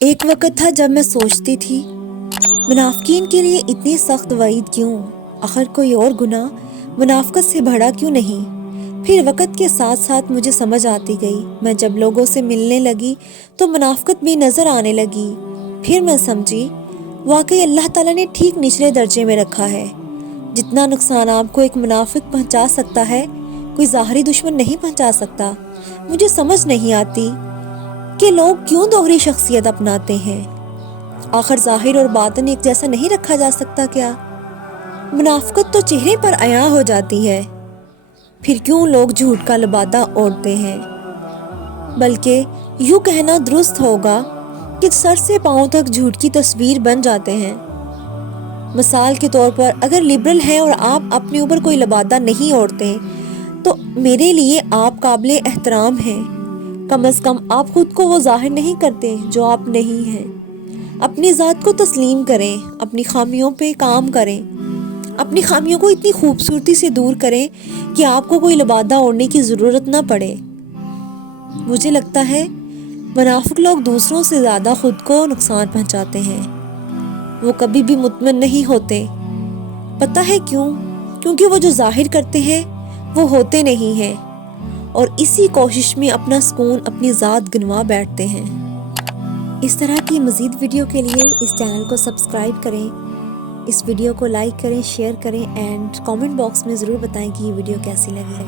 ایک وقت تھا جب میں سوچتی تھی منافقین کے لیے اتنی سخت وعید کیوں؟ آخر کوئی اور گناہ منافقت سے بڑا کیوں نہیں؟ پھر وقت کے ساتھ ساتھ مجھے سمجھ آتی گئی۔ میں جب لوگوں سے ملنے لگی تو منافقت بھی نظر آنے لگی۔ پھر میں سمجھی واقعی اللہ تعالیٰ نے ٹھیک نچلے درجے میں رکھا ہے۔ جتنا نقصان آپ کو ایک منافق پہنچا سکتا ہے کوئی ظاہری دشمن نہیں پہنچا سکتا۔ مجھے سمجھ نہیں آتی کہ لوگ کیوں دوہری شخصیت اپناتے ہیں؟ آخر ظاہر اور باطن ایک جیسا نہیں رکھا جا سکتا کیا؟ منافقت تو چہرے پر عیاں ہو جاتی ہے، پھر کیوں لوگ جھوٹ کا لبادہ اوڑھتے ہیں؟ بلکہ یوں کہنا درست ہوگا کہ سر سے پاؤں تک جھوٹ کی تصویر بن جاتے ہیں۔ مثال کے طور پر اگر لبرل ہیں اور آپ اپنے اوپر کوئی لبادہ نہیں اوڑھتے تو میرے لیے آپ قابل احترام ہیں۔ کم از کم آپ خود کو وہ ظاہر نہیں کرتے جو آپ نہیں ہیں۔ اپنی ذات کو تسلیم کریں، اپنی خامیوں پہ کام کریں، اپنی خامیوں کو اتنی خوبصورتی سے دور کریں کہ آپ کو کوئی لبادہ اوڑھنے کی ضرورت نہ پڑے۔ مجھے لگتا ہے منافق لوگ دوسروں سے زیادہ خود کو نقصان پہنچاتے ہیں۔ وہ کبھی بھی مطمئن نہیں ہوتے۔ پتہ ہے کیوں؟ کیونکہ وہ جو ظاہر کرتے ہیں وہ ہوتے نہیں ہیں، اور اسی کوشش میں اپنا سکون، اپنی ذات گنوا بیٹھتے ہیں۔ اس طرح کی مزید ویڈیو کے لیے اس چینل کو سبسکرائب کریں، اس ویڈیو کو لائک کریں، شیئر کریں اینڈ کامنٹ باکس میں ضرور بتائیں کہ یہ ویڈیو کیسی لگی ہے۔